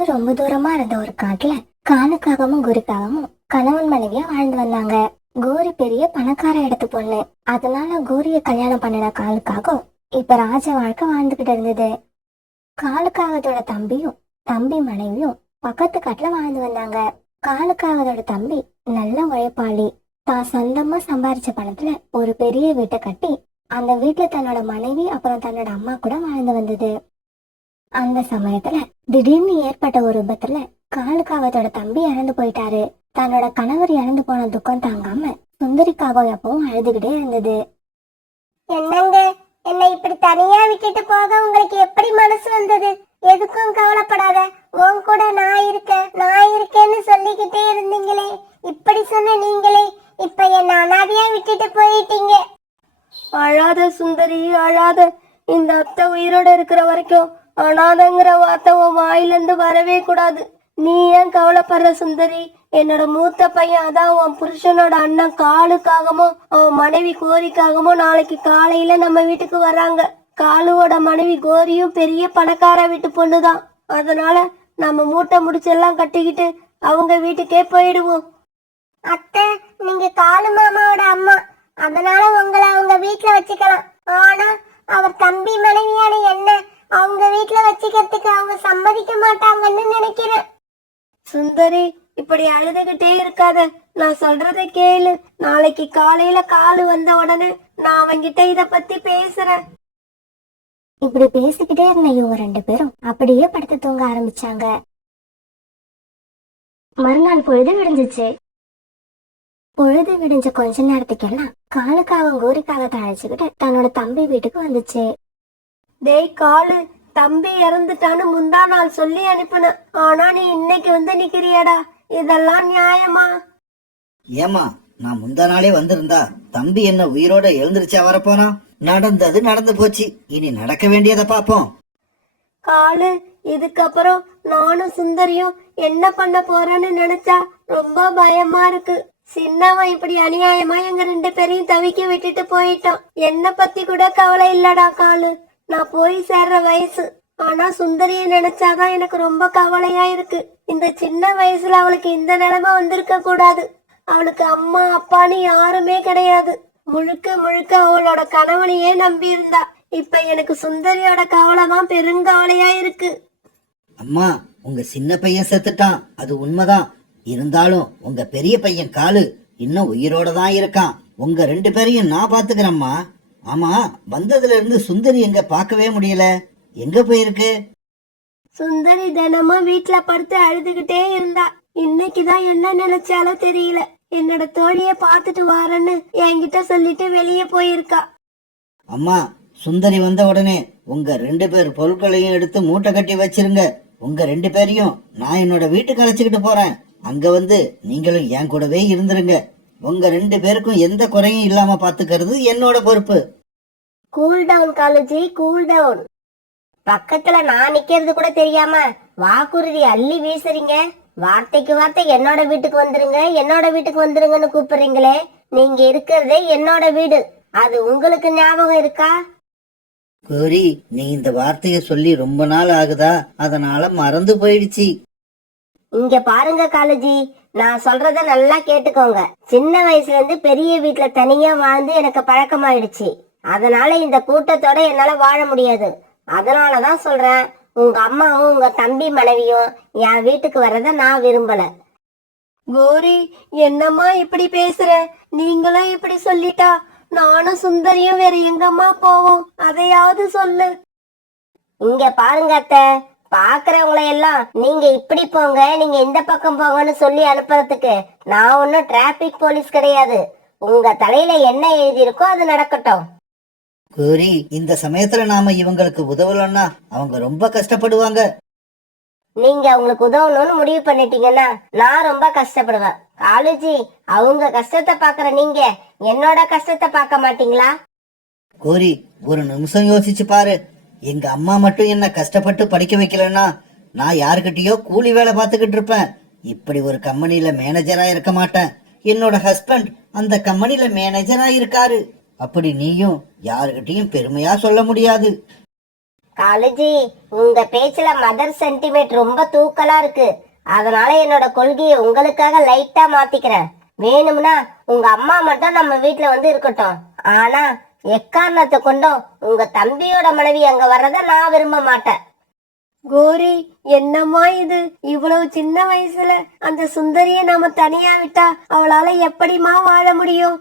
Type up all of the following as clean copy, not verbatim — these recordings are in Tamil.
இருந்து ரொம்ப தூரமா இருந்த ஒரு காட்டுல காலுக்காகவும் கோரிக்காகவும் கணவன் மனைவியா வாழ்ந்து வந்தாங்க. கோரி பெரிய பணக்கார இடத்து பொண்ணு. அதனால கோரிய கல்யாணம் பண்ணின காலுக்காகவும் இப்ப ராஜ வாழ்க்கை வாழ்ந்துகிட்டு இருந்தது. காலுக்காகத்தோட தம்பியும் தம்பி மனைவியும் பக்கத்து காட்டுல வாழ்ந்து வந்தாங்க. காலுக்காகத்தோட தம்பி நல்ல உழைப்பாளி. தான் சொந்தமா சம்பாரிச்ச பணத்துல ஒரு பெரிய வீட்டை கட்டி அந்த வீட்டுல தன்னோட மனைவி அப்புறம் தன்னோட அம்மா கூட வாழ்ந்து வந்தது. அந்த சமயத்துல திடீர்னு ஏற்பட்ட ஒரு விபத்துல காலுக்காகத்தோட தம்பி இறந்து போயிட்டாரு. தன்னோட கணவர் இறந்து போன துக்கம் தாங்காம சுந்தரிக்காக எப்பவும் அழுதுகிட்டே இருந்தது. என்னங்க, என்னை இப்படி தனியா விட்டுட்டு போக உங்களுக்கு எப்படி மனசு வந்தது? எதுக்கும் கவலைப்படாத, உன் கூட நான் இருக்கேன்னு சொல்லிக்கிட்டே இருந்தீங்களே, இப்படி சொன்ன நீங்களே இப்ப என்ன அனாதையா விட்டுட்டு போயிட்டீங்க. அழாத சுந்தரி, அழாத. இந்த அத்தை உயிரோட இருக்கிற வரைக்கும் அனாதைங்கிற வார்த்தை உன் வாயிலிருந்து வரவே கூடாது. நீ ஏன் கவலைப்படுற சுந்தரி? என்னோட மூத்த பையன், அதான் உன் புருஷனோட அண்ணன் காலுக்காகவும் அவன் மனைவி கோரிக்காகவும் நாளைக்கு காலையில நம்ம வீட்டுக்கு வராங்க. காலுவோட மனைவி கோரியும் பெரிய பணக்கார வீட்டு பொண்ணுதான். அதனால நம்ம மூட்டை முடிச்செல்லாம் கட்டிக்கிட்டு அவங்க வீட்டுக்கே போயிடுவோம். அத்தை, நீங்க காலு மாமாவோட அம்மா, அதனால உங்களை அவங்க வீட்டுல வச்சுக்கலாம். ஆனா அவர் தம்பி மனைவியான என்ன அவங்க வீட்டுல வச்சுக்கிறதுக்கு அவங்க சம்மதிக்க மாட்டாங்கன்னு நினைக்கிறேன். சுந்தரி, இப்படி அழுதுகிட்டே இருக்காத, நான் சொல்றதை கேளு. நாளைக்கு காலையில காலு வந்த உடனே நான் அவங்கிட்ட இத பத்தி பேசுறேன். இப்படி பேசிக்கிட்டே இருந்த இவங்க ரெண்டு பேரும் அப்படியே படுத்து தூங்க ஆரம்பிச்சாங்க. மறுநாள் பொழுது விடிஞ்சிச்சு. பொழுது விடிஞ்ச கொஞ்ச நேரத்துக்கெல்லாம் காலுக்காகவும் கோரிக்காகத்தை அழைச்சுக்கிட்டு தன்னோட தம்பி வீட்டுக்கு வந்துச்சு. டேய் காலு, தம்பி இறந்துட்டான்னு முந்தா நாள் சொல்லி அனுப்பின. ஆனா நீ இன்னைக்கு வந்து நிக்கிறியடா, இதெல்லாம் நியாயமா? ஏமா, நான் முந்தா நாளே வந்திருந்தா தம்பி என்ன உயிரோட எழுந்திருச்சா வரப்போனா? நடந்தது நடந்து போச்சு, இனி நடக்க வேண்டியதை பாப்போம். காலு, இதுக்கப்புறம் நானும் சுந்தரியும் என்ன பண்ண போறேன்னு நினைச்சா ரொம்ப பயமா இருக்கு. சின்னவன் இப்படி அநியாயமா எங்க ரெண்டு பேரையும் தவிக்க விட்டுட்டு போயிட்டான். என்ன பத்தி கூட கவலை இல்லடா காலு, நான் போய் சேர்ற வயசு. ஆனா சுந்தரிய நினைச்சாதான் எனக்கு ரொம்ப கவலையா இருக்கு. இந்த சின்ன வயசுல அவளுக்கு இந்த நிலைமை வந்திருக்க கூடாது. அவளுக்கு அம்மா அப்பான்னு யாருமே கிடையாது. முழுக்க முழுக்க அவளோட கணவனையே நம்பி இருந்தா. இப்ப எனக்கு சுந்தரியோட கவலை தான் பெருங்கவலையா இருக்கு. அம்மா, உங்க சின்ன பையன் செத்துட்டான், அது உண்மைதான். இருந்தாலும் உங்க பெரிய பையன் காலு இன்னும் உயிரோட தான் இருக்கான். உங்க ரெண்டு பேரையும் நான் பாத்துக்கிறேம்மா. ஆமா, வந்ததுல இருந்து சுந்தரி எங்க பார்க்கவே முடியல, எங்க போயிருக்கு? சுந்தரி தினமும் வீட்டுல படுத்து அழுதுகிட்டே இருந்தா. இன்னைக்குதான் என்ன நினைச்சாலோ தெரியல. என்னோட தோழிய பாத்துட்டு வாரன்னு என்கிட்ட சொல்லிட்டு வெளியே போயிருக்கா. அம்மா, சுந்தரி வந்த உடனே உங்க ரெண்டு பேர் பொருட்களையும் எடுத்து மூட்டை கட்டி வச்சிருங்க. உங்க ரெண்டு பேரையும் நான் என்னோட வீட்டுக்கு அழைச்சிக்கிட்டு போறேன். அங்க வந்து நீங்களும் என் கூடவே இருந்துருங்க. உங்க ரெண்டு பேருக்கும் எந்த குறையும் இல்லாம பாத்துக்கிறது என்னோட பொறுப்பு. கூல் டவுன் காலேஜி, கூல் டவுன். பக்கத்துல நான் நிக்கிறது கூட தெரியாம வாக்குறுதி அள்ளி வீசுறீங்க. வார்த்தைக்கு வார்த்தை என்னோட வீட்டுக்கு வந்துருங்க, என்னோட வீட்டுக்கு வந்துருங்கன்னு கூப்பிடுறீங்களே. நீங்க இருக்கிறதே என்னோட வீடு, அது உங்களுக்கு ஞாபகம் இருக்கா? கோரி, நீ இந்த வார்த்தைய சொல்லி ரொம்ப நாள் ஆகுதா? அதனால மறந்து போயிடுச்சு. இங்க பாருங்க காலேஜி, நான் சொல்றத நல்லா கேட்டுக்கோங்க. சின்ன வயசுல இருந்து பெரிய வீட்டுல தனியா வாழ்ந்து எனக்கு பழக்கமாயிடுச்சு. அதனால இந்த கூட்டத்தோட என்னால வாழ முடியாது. அதனாலதான் சொல்றேன், உங்க அம்மாவும் உங்க தம்பி மனைவியும் என் வீட்டுக்கு வர்றத நான் விரும்பல. கோரி, என்னம்மா இப்படி பேசுற? நீங்களும் இப்படி சொல்லிட்டா நானும் சுந்தரியும் வேற எங்கம்மா போவோம்? அதையாவது சொல்லு. இங்க பாருங்க அத்தை, பாக்குறவங்களை எல்லாம் நீங்க இப்படி போங்க, நீங்க இந்த பக்கம் போங்கன்னு சொல்லி அனுப்புறதுக்கு நான் ஒன்னும் டிராபிக் போலீஸ் கிடையாது. உங்க தலையில என்ன எழுதி இருக்கோ அது நடக்கட்டும். கோரி, இந்த சமயத்துல நாம இவங்களுக்கு உதவலன்னா அவங்க ரொம்ப கஷ்டப்படுவாங்க. நீங்க அவங்களுக்கு உதவணும்னு முடிவு பண்ணிட்டீங்கன்னா நான் ரொம்ப கஷ்டப்படுவேன். காலேஜி, அவங்க கஷ்டத்தை பாக்குற நீங்க என்னோட கஷ்டத்தை பார்க்க மாட்டீங்களா? கோரி, ஒரு நிமிஷம் யோசிச்சு பாரு. எங்க அம்மா மட்டும் என்ன கஷ்டப்பட்டு படிக்க வைக்கலன்னா நான் யாருக்கிட்டயோ கூலி வேலை பார்த்துக்கிட்டு இருப்பேன். இப்படி ஒரு கம்பெனில மேனேஜரா இருக்க மாட்டேன். என்னோட ஹஸ்பண்ட் அந்த கம்பெனில மேனேஜரா இருக்காரு. அப்படி நீயும் யாருக்கிட்டையும் பெருமையா சொல்ல முடியாது. காலேஜி, உங்க பேச்சுல மதர் சென்டிமெண்ட் ரொம்ப தூக்கலா இருக்கு. அதனால என்னோட கொள்கையை உங்களுக்காக லைட்டா மாத்திக்கிறேன். வேணும்னா உங்க அம்மா மட்டும் நம்ம வீட்ல வந்து இருக்கட்டும். ஆனா எக்காரணத்தை கொண்டும் உங்க தம்பியோட மனைவி அங்க வர்றத நான் விரும்ப மாட்டேன். கோரி, என்னம்மா இது? இவ்வளவு சின்ன வயசுல அந்த சுந்தரிய நாம தனியா விட்டா அவளால எப்படிமா வாழ முடியும்?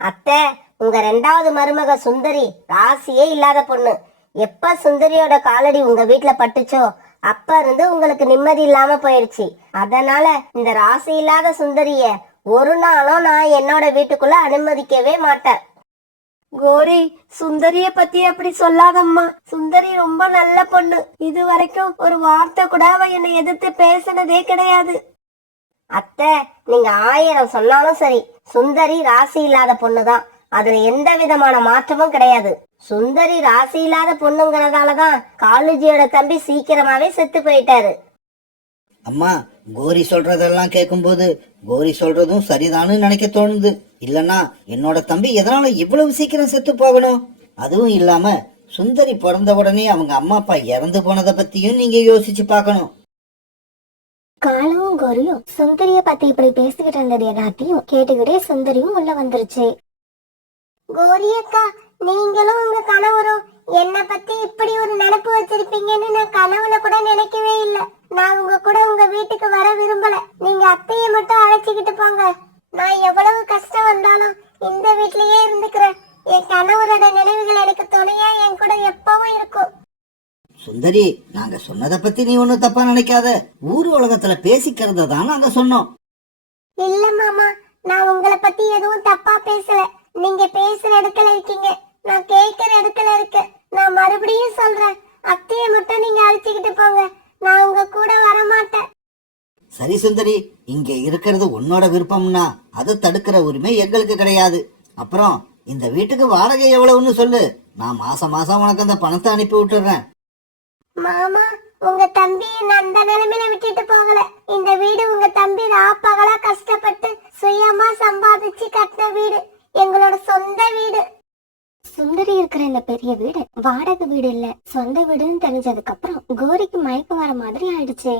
அத்தை, உங்க 2வது மருமக சுந்தரி ராசியே இல்லாத பொண்ணு. எப்ப சுந்தரியோட காலடி உங்க வீட்ல பட்டுச்சோ அப்ப இருந்து உங்களுக்கு நிம்மதி இல்லாம போயிடுச்சு. அதனால இந்த ராசி இல்லாத சுந்தரிய ஒரு நாளும் நான் என்னோட வீட்டுக்குள்ள அனுமதிக்கவே மாட்டேன். கோரி, சுந்தரிய பத்தி அப்படி சொல்லாதம்மா. சுந்தரி ரொம்ப நல்ல பொண்ணு. இது வரைக்கும் ஒரு வார்த்தை கூட அவ என்னை எதிர்த்து பேசினதே கிடையாது. அத்தை, நீங்க 1000 சொன்னாலும் சரி, சுந்தரி ராசி இல்லாத பொண்ணுதான். அதுல எந்த விதமான மாற்றமும் கிடையாது. சுந்தரி ராசி இல்லாத பொண்ணுங்கிறதாலதான் காலேஜியோட தம்பி சீக்கிரமாவே செத்து போயிட்டாரு. அம்மா, கோரி சொல்றதெல்லாம் கேட்கும்போது கோரி சொல்றதும் சரிதான்னு நினைக்க தோணுது. இல்லனா என்னோட தம்பி எதனால இவ்வளவு சீக்கிரம் செத்து போகணும்? அதுவும் இல்லாம சுந்தரி பிறந்த உடனே அவங்க அம்மா அப்பா இறந்து போனதை பத்தியும் நீங்க யோசிச்சு பார்க்கணும். காலுவும் கோரியும் சுந்தரிய பத்தி இப்படி பேசிக்கிட்டு இருந்தது எல்லாத்தையும் கேட்டுக்கிட்டே சுந்தரியும் உள்ள வந்துருச்சு. கோரி அக்கா, நீங்களும் உங்க கணவரும் என்ன பத்தி இப்படி ஒரு நினைப்பு வச்சிருப்பீங்கன்னு நான் கனவுல கூட நினைக்கவே இல்ல. நான் உங்க கூட உங்க வீட்டுக்கு வர விரும்பல. நீங்க அத்தைய மட்டும் அழைச்சிக்கிட்டு போங்க. நான் எவ்வளவு கஷ்டம் வந்தாலும் இந்த வீட்லயே இருந்துக்கிறேன். என் கணவரோட நினைவுகள் எனக்கு துணையா என் கூட எப்பவும் இருக்கும். சுந்தரி, நாங்க சொன்னதை பத்தி நீ ஒன்னும் தப்பா நினைக்காத. ஊர் உலகத்துல பேசிக்கிறத தான் நாங்க சொன்னோம். இல்ல மாமா, நான் உங்களை பத்தி எதுவும் தப்பா பேசல. நீங்க பேசுற இடத்துல இருக்கீங்க, நான் கேட்கிற இடத்துல இருக்கேன். நான் மறுபடியும் சொல்றேன், அத்தைய மட்டும் நீங்க அழைச்சிக்கிட்டு போங்க. நான் உங்க கூட வரமாட்டேன். சரி சுந்தரி, இங்க இருக்கிறது உன்னோட விருப்பம்னா அதை தடுக்கிற உரிமை எங்களுக்கு கிடையாது. அப்புறம் இந்த வீட்டுக்கு வாடகை எவ்வளவுன்னு சொல்லு. நான் மாசம் மாசம் உனக்கு அந்த பணத்தை அனுப்பி விட்டுறேன். மாமா, உங்க தம்பியை நான் அந்த நிலைமையில விட்டுட்டு போகல. இந்த வீடு உங்க தம்பி ராப்பகலா கஷ்டப்பட்டு சுயமா சம்பாதிச்சு கட்டின வீடு. எங்களோட சொந்த வீடு. சுந்தரி இருக்கிற இந்த பெரிய வீடு வாடகை வீடு இல்ல, சொந்த வீடுன்னு தெரிஞ்சதுக்கு அப்புறம் கோரிக்கு மயக்கம் வர மாதிரி ஆயிடுச்சு.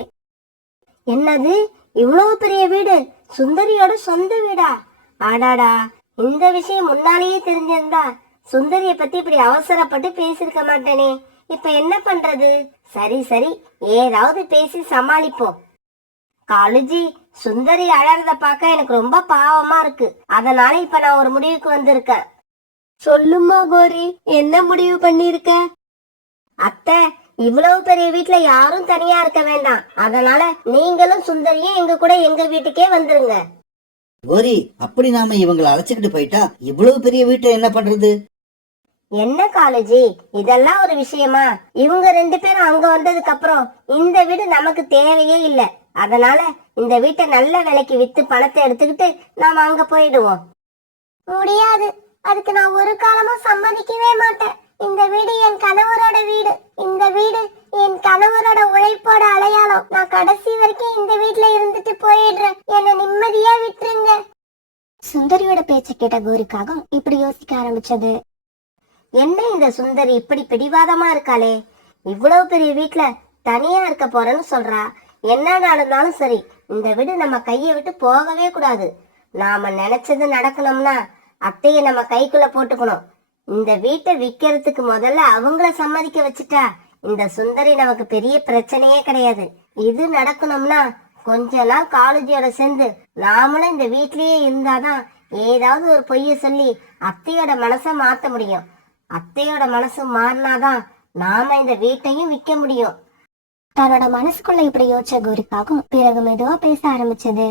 என்னது, இவ்வளவு பெரிய வீடு சுந்தரியோட சொந்த வீடா? ஆடாடா, இந்த விஷயம் முன்னாலேயே தெரிஞ்சிருந்தா சுந்தரிய பத்தி இப்படி அவசரப்பட்டு பேசிருக்க மாட்டேனே. இப்ப என்ன பண்றது? சரி சரி, ஏதாவது பேசி சமாளிப்போம். காலேஜி, சுந்தரி அழறத பார்க்க எனக்கு ரொம்ப பாவமா இருக்கு. அதனால இப்ப நான் ஒரு முடிவுக்கு வந்திருக்கேன். சொல்லுமா கோரி, என்ன முடிவு பண்ணிருக்க? அத்தை, இவ்வளவு பெரிய வீட்ல யாரும் தனியா இருக்க வேண்டாம். அதனால நீங்களும் சுந்தரியும் எங்க கூட எங்க வீட்டுக்கே வந்துருங்க. கோரி, அப்படி நாம இவங்களை அழைச்சுக்கிட்டு போயிட்டா இவ்வளவு பெரிய வீட்டை என்ன பண்றது? என்ன காலேஜி, இதெல்லாம் ஒரு விஷயமா? இவங்க 2 பேரும் அங்க வந்ததுக்கு அப்புறம் இந்த வீடு நமக்கு தேவையே இல்ல. அதனால இந்த வீட்டை நல்ல விலைக்கு வித்து பணத்தை எடுத்துக்கிட்டு நாம அங்க போயிடுவோம். முடியாது, அதுக்கு நான் ஒரு காலமும் சம்மதிக்கவே மாட்டேன். இந்த வீடு என் கணவரோட வீடு. இந்த வீடு என் கணவரோட உழைப்போட அடையாளம். நான் கடைசி வரைக்கும் இந்த வீட்ல இருந்துட்டு போயிடுறேன். என்ன நிம்மதியா விட்டுருங்க. சுந்தரியோட பேச்ச கேட்ட கோரிக்காக இப்படி யோசிக்க ஆரம்பிச்சது. என்ன இந்த சுந்தரி இப்படி பிடிவாதமா இருக்காளே? இவ்வளவு பெரிய வீட்ல தனியா இருக்க போறேன்னு சொல்றா. என்ன நடந்தாலும் சரி, இந்த வீடு நம்ம கையை விட்டு போகவே கூடாது. நாம நினைச்சது நடக்கணும்னா அத்தைய நம்ம கைக்குள்ள போட்டுக்கணும். இந்த வீட்டை விக்கிறதுக்கு முதல்ல அவங்கள சம்மதிக்க வச்சுட்டா இந்த சுந்தரி நமக்கு பெரிய பிரச்சனையே கிடையாது. இது நடக்கணும்னா கொஞ்ச நாள் காலேஜோட சேர்ந்து நாமளும் இந்த வீட்லயே இருந்தாதான் ஏதாவது ஒரு பொய்ய சொல்லி அத்தையோட மனச மாத்த முடியும். அத்தையோட மனசு மாறினாதான் நாம இந்த வீட்டையும் விற்க முடியும். தன்னோட மனசுக்குள்ள இப்படி யோசிச்ச கோரிக்காகவும் பிறகு மெதுவா பேச ஆரம்பிச்சது.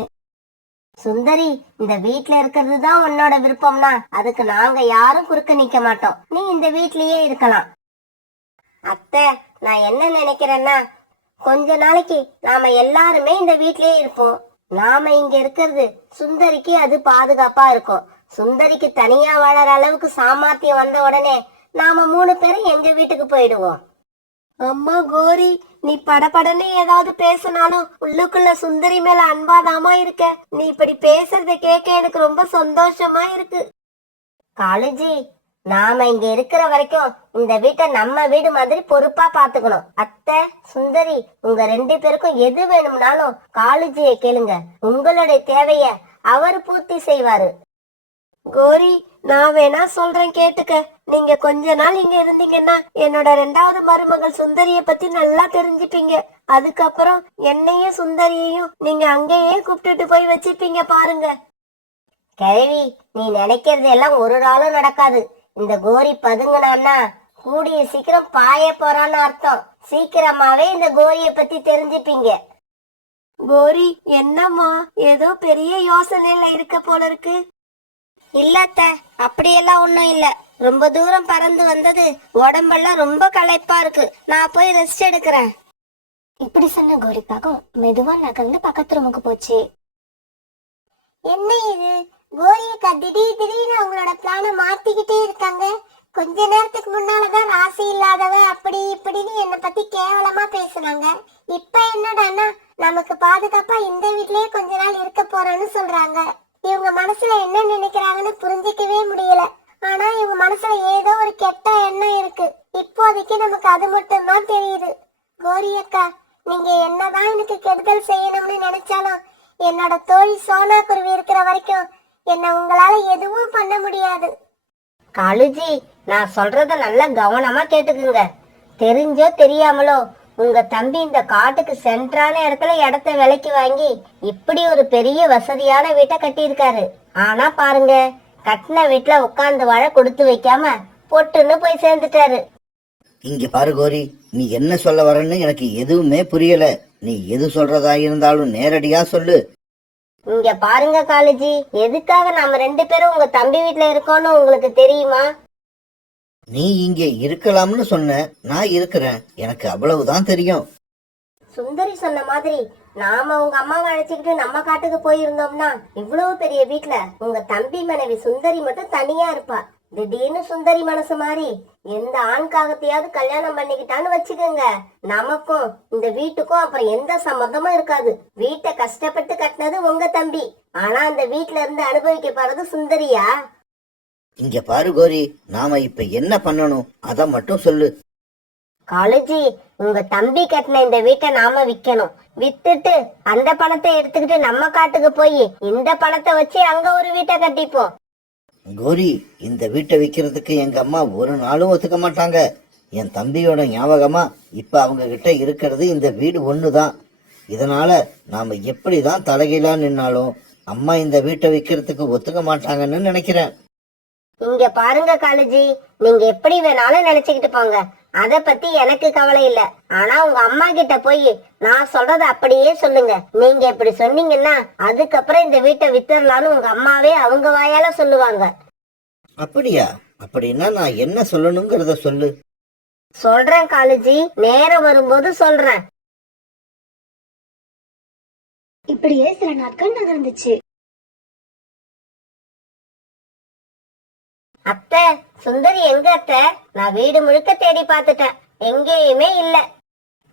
சுந்தரி, இந்த வீட்ல இருக்கிறது தான் உன்னோட விருப்பம்னா அதுக்கு நாங்க யாரும் குறுக்க நிக்க மாட்டோம். நீ இந்த வீட்லயே இருக்கலாம். அத்தை, நான் என்ன நினைக்கிறேன்னா, கொஞ்ச நாளைக்கு நாம எல்லாருமே இந்த வீட்லயே இருப்போம். நாம இங்க இருக்கிறது சுந்தரிக்கு அது பாதுகாப்பா இருக்கும். சுந்தரிக்கு தனியா வாழற அளவுக்கு சாமர்த்தியம் வந்த உடனே நாம 3 பேரும் எங்க வீட்டுக்கு போயிடுவோம். அம்மா கோரி, நீ படபடன்னு ஏதாவது பேசினாலும் உள்ளுக்குள்ள சுந்தரி மேல அன்பாதாமா இருக்க. நீ இப்படி பேசுறத கேட்க எனக்கு ரொம்ப சந்தோஷமா இருக்கு. காலேஜி, நாம இங்க இருக்கிற வரைக்கும் இந்த வீட்டை நம்ம வீடு மாதிரி பொறுப்பா பாத்துக்கணும். அத்தை, சுந்தரி, உங்க 2 பேருக்கும் எது வேணும்னாலும் காலேஜியை கேளுங்க. உங்களுடைய தேவைய அவர் பூர்த்தி செய்வாரு. கோரி, நான் வேணா சொல்றேன் கேட்டுக்க. நீங்க கொஞ்ச நாள் இங்க இருந்தீங்கன்னா என்னோட 2வது மருமகள் சுந்தரிய பத்தி நல்லா தெரிஞ்சுப்பீங்க. அதுக்கப்புறம் என்னையும் சுந்தரியையும் நீங்க அங்கேயே கூப்பிட்டுட்டு போய் வச்சுப்பீங்க பாருங்க. கிழவி, நீ நினைக்கிறது எல்லாம் ஒரு நாளும் நடக்காது. இந்த கோரி பதுங்கினான்னா கூடிய சீக்கிரம் பாய போறான்னு அர்த்தம். சீக்கிரமாவே இந்த கோரிய பத்தி தெரிஞ்சுப்பீங்க. கோரி, என்னம்மா ஏதோ பெரிய யோசனையில இருக்க போல இருக்கு. இல்லத்த, அப்படியெல்லாம் ஒண்ணும் இல்ல. ரொம்ப தூரம் பறந்து வந்தது, உடம்பெல்லாம் ரொம்ப களைப்பா இருக்கு. நான் போய் ரெஸ்ட் எடுக்கிறேன். இப்படி சொன்ன கோரிக்காகவும் மெதுவா நகர்ந்து பக்கத்து ரூமுக்கு போச்சு. என்ன இது, கோரியக்கா திடீர்னு அவங்களோட பிளான மாத்திக்கிட்டே இருக்காங்க. கொஞ்ச நேரத்துக்கு முன்னாலதான் ராசி இல்லாதவ அப்படி இப்படின்னு என்ன பத்தி கேவலமா பேசுனாங்க. இப்ப என்னடான்னா நமக்கு பாதுகாப்பா இந்த வீட்லயே கொஞ்ச நாள் இருக்க போறேன்னு சொல்றாங்க. இவங்க மனசுல என்ன நினைக்கிறாங்கன்னு புரிஞ்சிக்கவே முடியல. ஆனா இவங்க மனசுல ஏதோ ஒரு கெட்ட எண்ணம் இருக்கு. இப்போதைக்கு நமக்கு அது மட்டும் தான் தெரியுது. கோரியக்கா, நீங்க என்னதான் எனக்கு கெடுதல் செய்யணும்னு நினைச்சாலும் என்னோட தோழி சோனா குருவி இருக்கிற வரைக்கும் என்ன உங்களால எதுவும் பண்ண முடியாது. காலுஜி, நான் சொல்றத நல்லா கவனமா கேட்டுக்குங்க. தெரிஞ்சோ தெரியாமலோ உங்க தம்பி இந்த காட்டுக்கு சென்றான இடத்த விலைக்கு வாங்கி இப்படி ஒரு பெரிய வசதியான வீட்டை கட்டி இருக்காரு. ஆனா பாருங்க, கட்டின வீட்டுல உட்கார்ந்து வாழ கொடுத்து வைக்காம பொட்டுன்னு போய் சேர்ந்துட்டாரு. இங்க பாரு கோரி, நீ என்ன சொல்ல வரன்னு எனக்கு எதுவுமே புரியல. நீ எது சொல்றதா இருந்தாலும் நேரடியா சொல்லு. இங்க பாருங்க காலேஜி, எதுக்காக நாம 2 பேரும் உங்க தம்பி வீட்டுல இருக்கோம்னு உங்களுக்கு தெரியுமா? நீ இங்கே இருக்கலாம்னு சொன்ன, நான் இருக்கிறேன். எனக்கு அவ்வளவுதான் தெரியும். சுந்தரி சொன்ன மாதிரி நாம உங்க அம்மாவை அழைச்சிக்கிட்டு நம்ம காட்டுக்கு போயிருந்தோம்னா இவ்வளவு பெரிய வீட்டுல உங்க தம்பி மனைவி சுந்தரி மட்டும் தனியா இருப்பா. திடீர்னு சுந்தரி மனசு மாறி எந்த ஆண்காகத்தையாவது கல்யாணம் பண்ணிக்கிட்டான்னு வச்சுக்கோங்க, நமக்கும் இந்த வீட்டுக்கும் அப்புறம் எந்த சம்மந்தமும் இருக்காது. வீட்டை கஷ்டப்பட்டு கட்டினது உங்க தம்பி, ஆனா அந்த வீட்டுல இருந்து அனுபவிக்க போறது சுந்தரியா? இங்க பாரு கோரி, நாம இப்ப என்ன பண்ணணும் அத மட்டும் சொல்லு. காலேஜி, உங்க தம்பி கட்டின இந்த வீட்டை நாம விக்கணும். வித்துட்டு அந்த பணத்தை எடுத்துக்கிட்டு நம்ம காட்டுக்கு போய் இந்த பணத்தை வச்சு அங்க ஒரு வீட்டை கட்டிப்போம். கோரி, இந்த வீட்டை விக்கிறதுக்கு எங்க அம்மா ஒரு நாளும் ஒத்துக்க மாட்டாங்க. என் தம்பியோட ஞாபகமா இப்ப அவங்க கிட்ட இருக்கிறது இந்த வீடு ஒண்ணுதான். இதனால நாம எப்படிதான் தலைகீழா நின்னாலும் அம்மா இந்த வீட்டை விக்கிறதுக்கு ஒத்துக்க மாட்டாங்கன்னு நினைக்கிறேன். இங்க பாருங்க காலேஜி, நீங்க எப்படி வேணாலும் நினைச்சுக்கிட்டு போங்க, அத பத்தி எனக்கு கவலை இல்ல. ஆனா உங்க அம்மா கிட்ட போய் நான் சொல்றத அப்படியே சொல்லுங்க. நீங்க இப்படி சொன்னீங்கன்னா அதுக்கப்புறம் இந்த வீட்டை வித்துடலான்னு உங்க அம்மாவே அவங்க வாயால சொல்லுவாங்க. அப்படியா? அப்படின்னா நான் என்ன சொல்லணுங்கிறத சொல்லு. சொல்றேன் காலேஜி, நேரம் வரும்போது சொல்றேன். இப்படியே சில நாட்கள் நகர்ந்துச்சு. அத்தை, சுந்தரி எங்க அத்தை? நான் வீடு முழுக்க தேடி பார்த்துட்டேன், எங்கேயுமே இல்ல.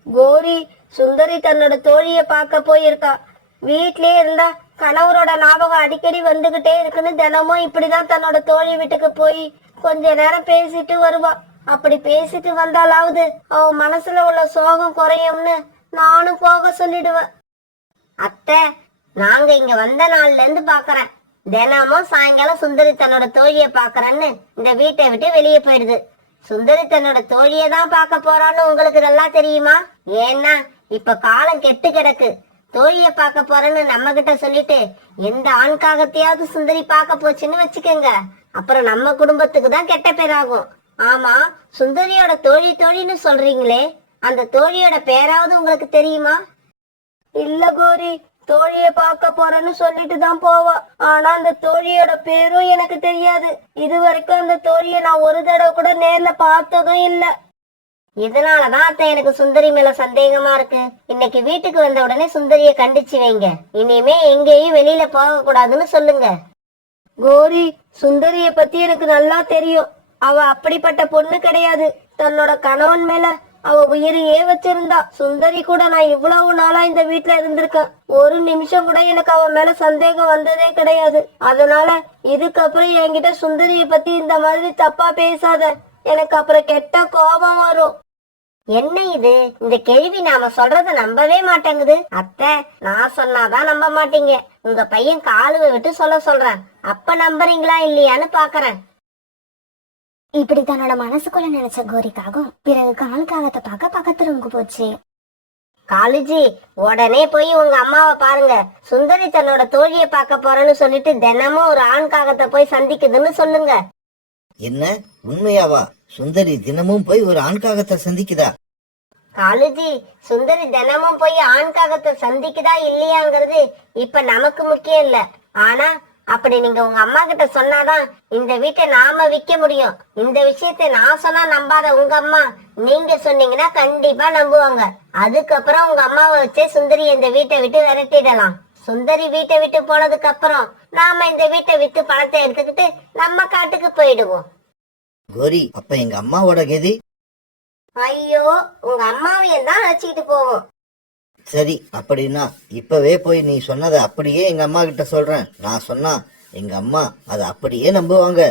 கோரி, சுந்தரி தன்னோட தோழிய பார்க்க போயிருக்கா. வீட்லயே இருந்தா கணவரோட ஞாபகம் அடிக்கடி வந்துகிட்டே இருக்குன்னு தினமும் இப்படிதான் தன்னோட தோழி வீட்டுக்கு போய் கொஞ்ச நேரம் பேசிட்டு வருவா. அப்படி பேசிட்டு வந்தாலாவது அவ மனசுல உள்ள சோகம் குறையும்னு நானும் போக சொல்லிடுவேன். அத்தை, நாங்க இங்க வந்த நாள்ல இருந்து பாக்குறேன், தினமும் சாயங்காலம் சுந்தரி தன்னோட தோழிய பாக்குறேன்னு இந்த வீட்டை விட்டு வெளியே போயிடுது. சுந்தரி தன்னோட தோழிய தான் பார்க்க போறான்னு உங்களுக்கு நல்லா தெரியுமா? ஏன்னா இப்ப காலம் கெட்டு கிடக்கு. தோழிய பார்க்க போறேன்னு நம்ம கிட்ட சொல்லிட்டு எந்த ஆண்காகத்தையாவது சுந்தரி பார்க்க போச்சுன்னு வச்சுக்கோங்க, அப்புறம் நம்ம குடும்பத்துக்கு தான் கெட்ட பேராகும். ஆமா, சுந்தரியோட தோழின்னு சொல்றீங்களே, அந்த தோழியோட பேராவது உங்களுக்கு தெரியுமா? இல்ல கோரி, தோழிய பார்க்க போறேன்னு சொல்லிட்டு தான் போவா. ஆனா அந்த தோழியோட பேரும் எனக்கு தெரியாது. இது வரைக்கும் அந்த தோழிய நான் ஒரு தடவை கூட நேர்ல பார்த்ததும் இல்ல. இதனாலதான் அத்தை எனக்கு சுந்தரி மேல சந்தேகமா இருக்கு. இன்னைக்கு வீட்டுக்கு வந்த உடனே சுந்தரிய கண்டிச்சு வைங்க. இனிமே எங்கேயும் வெளியில போக கூடாதுன்னு சொல்லுங்க. கோரி, சுந்தரிய பத்தி எனக்கு நல்லா தெரியும். அவ அப்படிப்பட்ட பொண்ணு கிடையாது. தன்னோட கணவன் மேல அவ உயிரையே வச்சிருந்தா. சுந்தரி கூட நான் இவ்வளவு நாளா இந்த வீட்ல இருந்திருக்கேன். ஒரு நிமிஷம் கூட எனக்கு அவ மேல சந்தேகம் வந்ததே கிடையாது. அதனால இதுக்கப்புறம் என்கிட்ட சுந்தரிய பத்தி இந்த மாதிரி தப்பா பேசாத. எனக்கு அப்புறம் கெட்ட கோபம் வரும். என்ன இது, இந்த கேள்வி நாம சொல்றத நம்பவே மாட்டேங்குது. அத்தை, நான் சொன்னாதான் நம்ப மாட்டீங்க. உங்க பையன் காலுவை விட்டு சொல்றேன். அப்ப நம்புறீங்களா இல்லையான்னு பாக்குறேன். இப்படி தன்னோட மனசுக்குள்ள நினைச்ச கோரிக்காகவும் பிறகு காலுக்காகத்தை பார்க்க பக்கத்து ரூமுக்கு போச்சு. காலுஜி, உடனே போய் உங்க அம்மாவை பாருங்க. சுந்தரி தன்னோட தோழியை பார்க்க போறேன்னு சொல்லிட்டு தினமும் ஒரு ஆண் காகத்தை போய் சந்திக்குதுன்னு சொல்லுங்க. என்ன, உண்மையாவா? சுந்தரி தினமும் போய் ஒரு ஆண்காகத்தை சந்திக்குதா? காலுஜி, சுந்தரி தினமும் போய் ஆண் காகத்தை சந்திக்குதா இல்லையாங்கிறது இப்ப நமக்கு முக்கியம் இல்ல. ஆனா அப்படி நீங்க உங்க அம்மா கிட்ட சொன்னாதான் இந்த வீட்டை நாம விற்க முடியும். இந்த விஷயத்தை நான் சொன்னா நம்பாத உங்க அம்மா நீங்க சொன்னீங்கன்னா கண்டிப்பா நம்புவாங்க. அதுக்கப்புறம் உங்க அம்மாவை வச்சே சுந்தரி இந்த வீட்டை விட்டு விரட்டிடலாம். சுந்தரி வீட்டை விட்டு போனதுக்கு அப்புறம் நாம இந்த வீட்டை வித்து பணத்தை எடுத்துக்கிட்டு நம்ம காட்டுக்கு போயிடுவோம். கோரி, அப்ப எங்க அம்மாவோட கதி? ஐயோ, உங்க அம்மாவையும் தான் அழைச்சிக்கிட்டு போவோம். சரி, அப்படின்னா இப்பவே போய் நீ சொன்னதை அப்படியே எங்க அம்மா கிட்ட சொல்றேன். நான் சொன்னா எங்க அம்மா அதை அப்படியே நம்புவாங்க.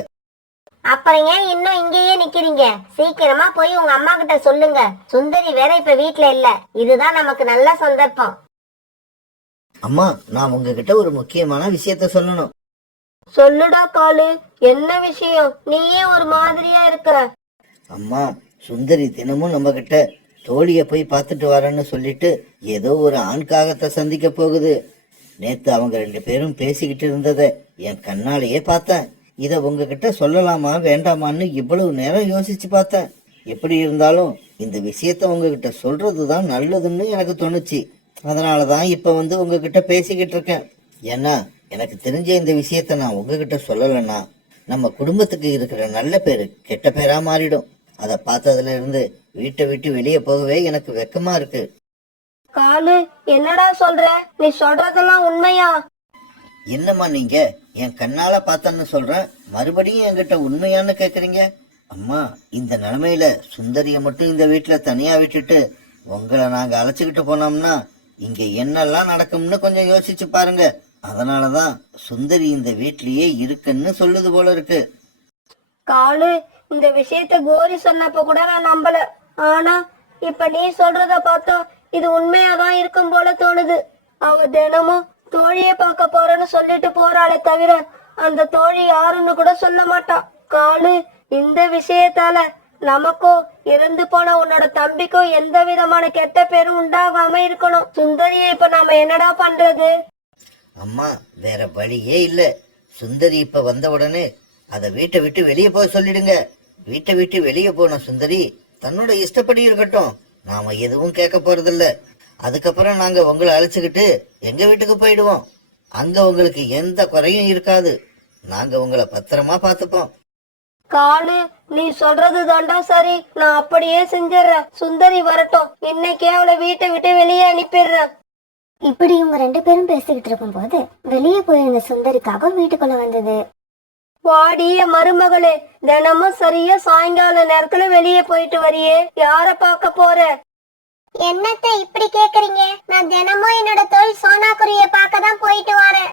அப்புறம் ஏன் இன்னும் இங்கேயே நிக்கிறீங்க? சீக்கிரமா போய் உங்க அம்மா கிட்ட சொல்லுங்க. சுந்தரி வேற இப்ப வீட்ல இல்ல. இதுதான் நமக்கு நல்ல சந்தர்ப்பம். அம்மா, நான் உங்ககிட்ட ஒரு முக்கியமான விஷயத்த சொல்லணும். சொல்லுடா காலு, என்ன விஷயம்? நீயே ஒரு மாதிரியா இருக்கிற. அம்மா, சுந்தரி தினமும் நம்ம கிட்ட தோழிய போய் பார்த்துட்டு வரேன்னு சொல்லிட்டு ஏதோ ஒரு ஆண்காகத்தை சந்திக்க போகுது. நேத்து அவங்க 2 பேரும் பேசிக்கிட்டு இருந்தத என் கண்ணாலேயே பார்த்தேன். இத உங்ககிட்ட சொல்லலாமா வேண்டாமான்னு இவ்வளவு நேரம் யோசிச்சு பார்த்தேன். எப்படி இருந்தாலும் இந்த விஷயத்த உங்ககிட்ட சொல்றதுதான் நல்லதுன்னு எனக்கு தோணுச்சு. அதனாலதான் இப்ப வந்து உங்ககிட்ட பேசிக்கிட்டு இருக்கேன். ஏன்னா எனக்கு தெரிஞ்ச இந்த விஷயத்த நான் உங்ககிட்ட சொல்லலைன்னா நம்ம குடும்பத்துக்கு இருக்கிற நல்ல பேரு கெட்ட பேரா மாறிடும். அதை பார்த்ததுல இருந்து வீட்டை விட்டு வெளியே போகவே எனக்கு வெக்கமா இருக்கு. காலு, என்னடா சொல்ற? நீ சொல்றதெல்லாம் உண்மையா? என்னம்மா நீங்க என் கண்ணால பார்த்தேன்னு சொல்றேன், மறுபடியும் என்கிட்ட உண்மையான்னு கேக்குறீங்க? அம்மா, இந்த நிலைமையில சுந்தரிய மட்டும் இந்த வீட்டுல தனியா விட்டுட்டு உங்களை நாங்க அழைச்சுக்கிட்டு போனோம்னா இங்க என்னெல்லாம் நடக்கும்னு கொஞ்சம் யோசிச்சு பாருங்க. அதனாலதான் சுந்தரி இந்த வீட்லயே இருக்குன்னு சொல்லுது போல இருக்கு. காலு, இந்த விஷயத்த கோரி சொன்னப்ப கூட நான் நம்பல. ஆனா இப்ப நீ சொல்றத பார்த்தா இது உண்மையாதான் இருக்கும் போல தோணுது. அவ தினமும் தோழிய பார்க்க போறேன்னு சொல்லிட்டு போறாளே தவிர அந்த தோழி யாருன்னு கூட சொல்ல மாட்டா. காலு, இந்த விஷயத்தால நமக்கோ இறந்து போன உன்னோட தம்பிக்கோ எந்த விதமான கெட்ட பேரும் உண்டாகாம இருக்கணும். சுந்தரியை இப்ப நாம என்னடா பண்றது? அம்மா, வேற வழியே இல்ல. சுந்தரி இப்ப வந்த உடனே அத வீட்டை விட்டு வெளியே போக சொல்லிடுங்க. வீட்டை விட்டு வெளியே போன சுந்தரி தன்னோட இஷ்டப்படி இருக்கட்டும். நாம எதுவும் கேட்க போறதில்ல. அதுக்கப்புறம் நாங்க உங்களை அழைச்சுக்கிட்டு எங்க வீட்டுக்கு போயிடுவோம். அங்க உங்களுக்கு எந்த குறையும் இருக்காது. நாங்க உங்களை பத்திரமா பாத்துப்போம். காலு, நீ சொல்றது தாண்டா சரி. நான் அப்படியே செஞ்சிடறேன். சுந்தரி வரட்டும், இன்னைக்கே அவளை வீட்டை விட்டு வெளியே அனுப்பிடுறேன். இப்படி இவங்க 2 பேரும் பேசிக்கிட்டு இருக்கும்போது வெளியே போயிருந்த சுந்தரிக்காக வீட்டுக்குள்ள வந்தது. வாடிய மருமகளே, தினமும் சரியா சாயங்கால நேரத்துல வெளியே போயிட்டு வரியே, யார பார்க்க போற? என்னத்த இப்படி கேக்குறீங்க? நான் தினமும் என்னோட தோழி சோனாக்குரிய பார்க்க தான் போயிட்டு வரேன்.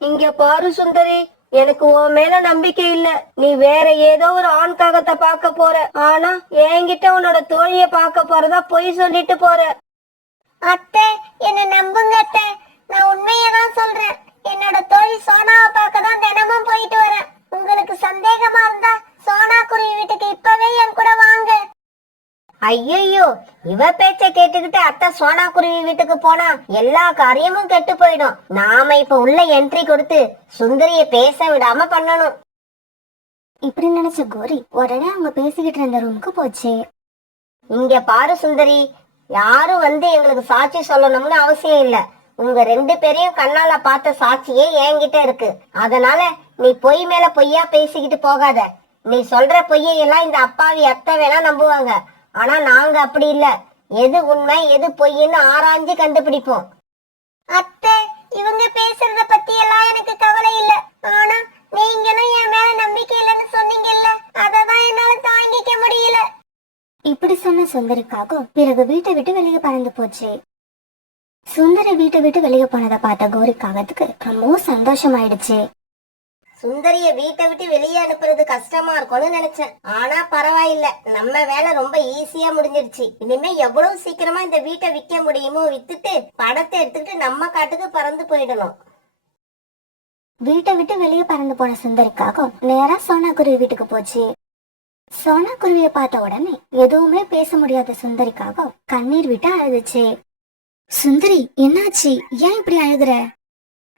இங்க பாரு சுந்தரி, எனக்கு உன் மேல நம்பிக்கை இல்ல. நீ வேற ஏதோ ஒரு ஆண் காகத்தை பார்க்க போற. ஆனா என்கிட்ட உன்னோட தோழிய பார்க்க போறதா பொய் சொல்லிட்டு போற. அத்தை, என்ன நம்புங்க அத்தை. நான் உண்மையதான் சொல்றேன். என்னோட தோழி சோனாவை பார்க்க தான் தினமும் போயிட்டு வரேன். உங்களுக்கு சந்தேகமா இருந்தா சோனாக்குரிய வீட்டுக்கு இப்பவே என் கூட வாங்க. ஐயோ, இவ பேச்ச கேட்டுக்கிட்டு அத்தை சோனாக்குருவி வீட்டுக்கு போனா எல்லா காரியமும் கெட்டு போயிடும். நாம இப்ப உள்ள என்ட்ரி கொடுத்து சுந்தரிய பேச விடாம பண்ணணும். இப்படி நினைச்ச கோரி உடனே அவங்க பேசிக்கிட்டு இருந்த ரூமுக்கு போச்சு. இங்க பாரு சுந்தரி, யாரும் வந்து எங்களுக்கு சாட்சி சொல்லணும்னு அவசியம் இல்ல. உங்க 2 பேரையும் கண்ணால பார்த்த சாட்சியே என்கிட்ட இருக்கு. அதனால நீ பொய் மேல பொய்யா பேசிக்கிட்டு போகாத. நீ சொல்ற பொய்யெல்லாம் இந்த அப்பாவி அத்தை வேணா நம்புவாங்க. ஆனா நாங்க அப்படி இல்ல. எது உண்மை எது பொய்ன்னு ஆராய்ஞ்சு கண்டுபிடிப்போம். அத்தை, இவங்க பேசுறத பத்தி எல்லாம் எனக்கு கவலை இல்ல. ஆனா நீங்களும் என் மேல நம்பிக்கை இல்லைன்னு சொன்னீங்கல்ல, அததான் என்னால தாங்கிக்க முடியல. இப்படி சொன்ன சுந்தரிக்காக பிறகு வீட்டை விட்டு வெளியே பறந்து போச்சு. சுந்தரி வீட்டை விட்டு வெளியே போனதை பார்த்த கோரிக்காகத்துக்கு ரொம்பவும் சந்தோஷமாயிடுச்சு. சுந்தரிய வீட்டை விட்டு வெளியே அனுப்புறது கஷ்டமா இருக்கும்னு நினைச்சேன். ஆனா பரவாயில்ல, நம்ம வேலை ரொம்ப ஈஸியா முடிஞ்சிடுச்சு. இனிமே எவ்வளவு சீக்கிரமா இந்த வீட்டை விற்க முடியுமோ வித்துட்டு பணத்தை எடுத்துக்கிட்டு நம்ம காட்டுக்கு பறந்து போயிடணும். வீட்டை விட்டு வெளியே பறந்து போன சுந்தரிக்காக நேரா சோனா குருவி வீட்டுக்கு போச்சு. சோனா குருவியை பார்த்த உடனே எதுவுமே பேச முடியாத சுந்தரிக்காக கண்ணீர் விட்டு அழுதுச்சு. சுந்தரி, என்னாச்சு? ஏன் இப்படி அழுகுற?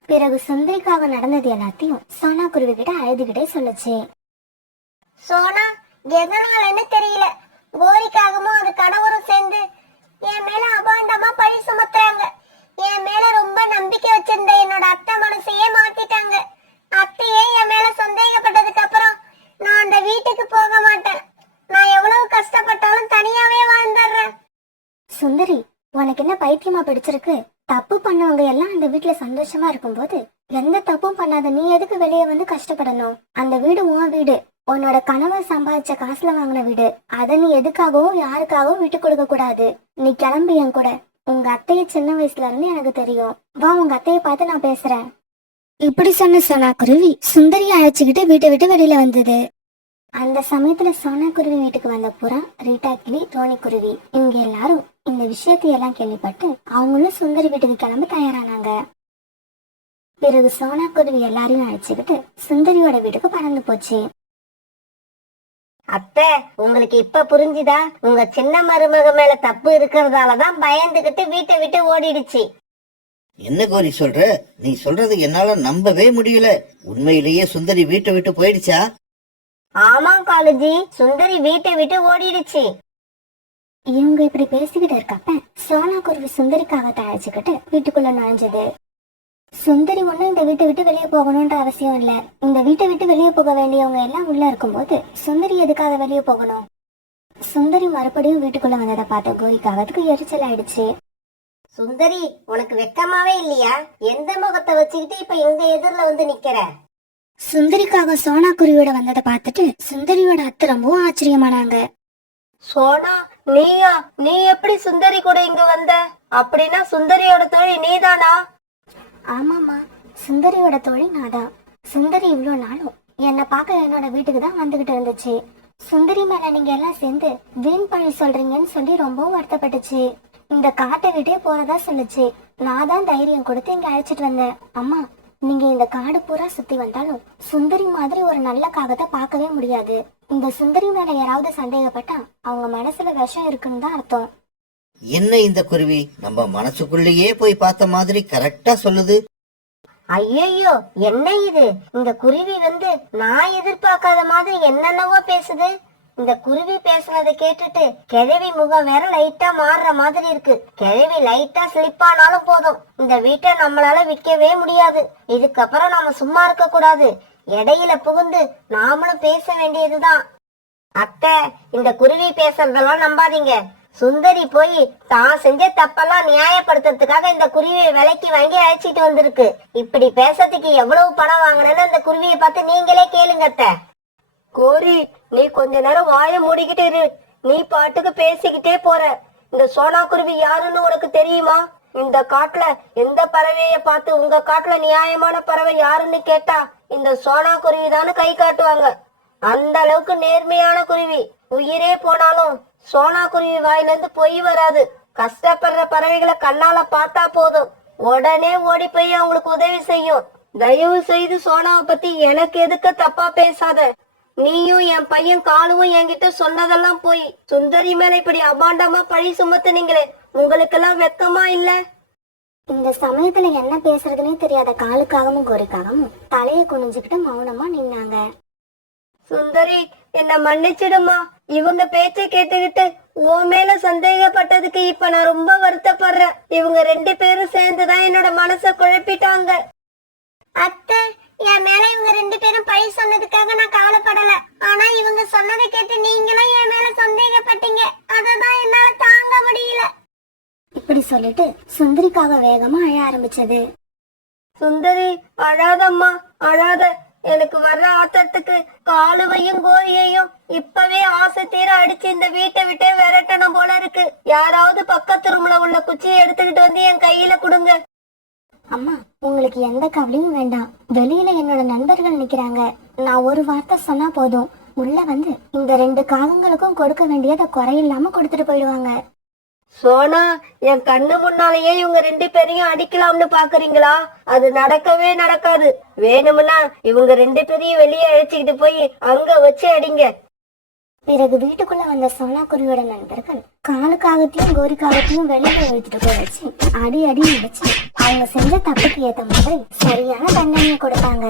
பிறகு சுந்தரிக்காக நடந்தது எல்லாத்தையும் சோனா குருவி கிட்ட அழுதுகிட்டே சொல்லுச்சு. சோனா, எதனாலன்னு தெரியல, கோரிக்காகவும் அது கணவரும் சேர்ந்து என் மேல அபாண்டமா பழி சுமத்துறாங்க. என் மேல ரொம்ப நம்பிக்கை வச்சிருந்த என்னோட அத்தை மனசையே மாத்திட்டாங்க. அத்தையே என் மேல சந்தேகப்பட்டதுக்கு அப்புறம் நான் அந்த வீட்டுக்கு போக மாட்டேன். நான் எவ்வளவு கஷ்டப்பட்டாலும் தனியாவே வாழ்ந்துடுறேன். சுந்தரி, உனக்கு என்ன பைத்தியமா பிடிச்சிருக்கு? தப்பு பண்ணவங்க எல்லாம் அந்த வீட்டுல சந்தோஷமா இருக்கும்போது எந்த தப்பும் பண்ணாத நீ எதுக்கு வெளியே வந்து கஷ்டப்படணும்? அந்த வீடு உன் வீடு, உன்னோட கணவர் சம்பாதிச்ச காசுல வாங்கின வீடு. அதை நீ எதுக்காகவும் யாருக்காகவும் விட்டு கொடுக்க கூடாது. நீ கிளம்பி என் கூட. உங்க அத்தைய சின்ன வயசுல இருந்து எனக்கு தெரியும். வா, உங்க அத்தைய பார்த்து நான் பேசுறேன். இப்படி சொன்ன சோனா குருவி சுந்தரியை அழைச்சுக்கிட்டு வீட்டை விட்டு வெளியில வந்தது. அந்த சமயத்துல சோனா குருவி வீட்டுக்கு வந்த புறா, ரீட்டா கிளி, ரோனி குருவி இவங்க எல்லாரும் இந்த விஷயத்தையெல்லாம் கேள்விப்பட்டு அவங்களும் சுந்தரி வீட்டுக்கு கிளம்ப தயாரானாங்க. பிறகு சோனா குருவி எல்லாரையும் அழைச்சுக்கிட்டு சுந்தரியோட வீட்டுக்கு பறந்து போச்சு. அத்தை, உங்களுக்கு இப்ப புரிஞ்சுதா? உங்க சின்ன மருமக மேல தப்பு இருக்கிறதாலதான் பயந்துகிட்டு வீட்டை விட்டு ஓடிடுச்சு. என்ன கோரி சொல்ற? நீ சொல்றது என்னால நம்பவே முடியல. உண்மையிலேயே சுந்தரி வீட்டை விட்டு போயிடுச்சா? ஆமா காலுஜி, சுந்தரி வீட்டை விட்டு ஓடிடுச்சு. இவங்க இப்படி பேசிக்கிட்டு இருக்கப்ப சோனா குருவி சுந்தரிக்காக அழைச்சுக்கிட்டு வீட்டுக்குள்ள நுழைஞ்சது. சுந்தரி ஒண்ணும் இந்த வீட்டை விட்டு வெளியே போகணும்ன்ற அவசியம் இல்ல. இந்த வீட்டை விட்டு வெளியே போக வேண்டியவங்க எல்லாம் உள்ள இருக்கும்போது சுந்தரி எதுக்காக வெளியே போகணும்? சுந்தரி மறுபடியும் வீட்டுக்குள்ள வந்ததை பார்த்த கோரிக்காகத்துக்கு எரிச்சல் ஆயிடுச்சு. சுந்தரி, உனக்கு வெக்கமாவே இல்லையா? எந்த முகத்தை வச்சுக்கிட்டு இப்ப எங்க எதிரில வந்து நிக்கிற? சுந்தரிக்காக சோனா குருவியோட வந்ததை பார்த்துட்டு சுந்தரியோட அத்தை ரொம்பவும் ஆச்சரியமானாங்க. சோனா, நீயா? நீ எப்படி சுந்தரி கூட இங்க வந்த? அப்படின்னா சுந்தரியோட தோழி நீதானா? ஆமாமா, சுந்தரியோட தோழி நாதான். சுந்தரி இவ்வளோ நாளும் என்னை பார்க்க என்னோட வீட்டுக்கு தான் வந்துகிட்டு இருந்துச்சு. சுந்தரி மேல நீங்க எல்லாம் சேர்ந்து வீண் பழி சொல்றீங்கன்னு சொல்லி ரொம்பவும் வருத்தப்பட்டுச்சு. இந்த காட்டை விட்டே போறதா சொல்லுச்சு. நான் தான் தைரியம் கொடுத்து இங்க அழைச்சிட்டு வந்தேன். அம்மா, நீங்க இந்த காடு பூரா சுத்தி வந்தாலும் சுந்தரி மாதிரி ஒரு நல்ல காகத்தை பார்க்கவே முடியாது. இந்த சுந்தரி மேல யாராவது சந்தேகப்பட்டா அவங்க மனசுல விஷம் இருக்குன்னு தான் அர்த்தம். என்ன இந்த குருவி நம்ம மனசுக்குள்ளேயே போய் பார்த்த மாதிரி கரெக்டா சொல்லுது. ஐயோ, என்ன இது? இந்த குருவி நான் எதிர்பார்க்காத மாதிரி என்னென்னவோ பேசுது. இந்த குருவி பேசுனதை கேட்டுட்டு கிழவி முகம் வேற லைட்டா மாறுற மாதிரி இருக்கு. கிழவி லைட்டா ஸ்லிப் ஆனாலும் போதும், இந்த வீட்டை நம்மளால விற்கவே முடியாது. இதுக்கப்புறம் நாம சும்மா இருக்க கூடாது. இடையில புகுந்து நாமளும் பேச வேண்டியதுதான். அத்தை, இந்த குருவி பேசுறதெல்லாம் நம்பாதீங்க. சுந்தரி போய் தான் செஞ்ச தப்பெல்லாம் நியாயப்படுத்துறதுக்காக இந்த குருவியை விலைக்கு வாங்கி அழைச்சிட்டு வந்திருக்கு. இப்படி பேசுறதுக்கு எவ்வளவு பணம் வாங்கினேன்னு இந்த குருவியை பார்த்து நீங்களே கேளுங்க அத்தை. கோரி, நீ கொஞ்ச நேரம் வாய மூடிக்கிட்டு இரு. நீ பாட்டுக்கு பேசிக்கிட்டே போற. இந்த சோனா குருவி யாருன்னு உனக்கு தெரியுமா? இந்த காட்டுல எந்த பறவைய பார்த்து உங்க காட்டுல நியாயமான பறவை யாருன்னு கேட்டா இந்த சோனா குருவி தானு கை காட்டுவாங்க. அந்த அளவுக்கு நேர்மையான குருவி. உயிரே போனாலும் சோனா குருவி வாயிலிருந்து பொய் வராது. கஷ்டப்படுற பறவைகளை கண்ணால பார்த்தா போதும், உடனே ஓடி போய் அவங்களுக்கு உதவி செய்யும். தயவு செய்து சோனாவை பத்தி எனக்கு எதுக்கு தப்பா பேசாத. நீயும் என் பையன் காலுவும் என்கிட்ட சொன்னதெல்லாம் போய் சுந்தரி மேல இப்படி அபாண்டமா பழி சுமத்துனீங்களே, உங்களுக்கெல்லாம் வெக்கமா இல்ல? இந்த சமயத்துல என்ன பேசுறதுன்னே தெரியாத காலுக்காகவும் கோரிக்காகவும் தலையை குனிஞ்சுக்கிட்டு மௌனமா நின்னாங்க. சுந்தரி, என்ன மன்னிச்சிடுமா. இவங்க பேச்சை கேட்டுக்கிட்டு உன் மேல சந்தேகப்பட்டதுக்கு இப்ப நான் ரொம்ப வருத்தப்படுறேன். இவங்க 2 பேரும் சேர்ந்துதான் என்னோட மனச குழப்பிட்டாங்க. அத்தை, என் மேல இவங்க 2 பேரும் பழி சொன்னதுக்காக நான் கவலைப்படல. ஆனா இவங்க சொன்னதை கேட்டு நீங்களும் என் மேல சந்தேகப்பட்டீங்க. அததான் என்னால தாங்க முடியல. இப்படி சொல்லிட்டு சுந்தரிக்காக வேகமா அழ ஆரம்பிச்சது. சுந்தரி, அழாதம்மா, அழாத. எனக்கு வர்ற ஆத்தத்துக்கு காலுவையும் கோரியையும் இப்பவே ஆசை தீர அடிச்சு இந்த வீட்டை விட்டே விரட்டணும் போல இருக்கு. யாராவது பக்கத்து ரூம்ல உள்ள குச்சியை எடுத்துக்கிட்டு வந்து என் கையில கொடுங்க. அம்மா, உங்களுக்கு எந்த கவலையும் வேண்டாம். வெளியில என்னோட நண்பர்கள் நிக்கிறாங்க. நான் ஒரு வார்த்தை சொன்னா போதும், உள்ள வந்து இந்த 2 காகங்களுக்கும் கொடுக்க வேண்டியதை குறையில்லாம கொடுத்துட்டு போயிடுவாங்க. சோனா, என் கண்ணு முன்னாலேயே இவங்க 2 பேரையும் அடிக்கலாம்னு பாக்குறீங்களா? அது நடக்கவே நடக்காது. வேணும்னா இவங்க 2 பேரையும் வெளியே அழைச்சிக்கிட்டு போய் அங்க வச்சு அடிங்க. பிறகு வீட்டுக்குள்ள வந்த சோனா குருவியோட நண்பர்கள் காலுக்காகத்தையும் கோரிக்காகத்தையும் வெளியில இழுத்துட்டு போய் வச்சு அடி அடி அடிச்சு அவங்க செஞ்ச தப்புக்கு ஏத்த மாதிரி சரியான தண்டனையை கொடுத்தாங்க.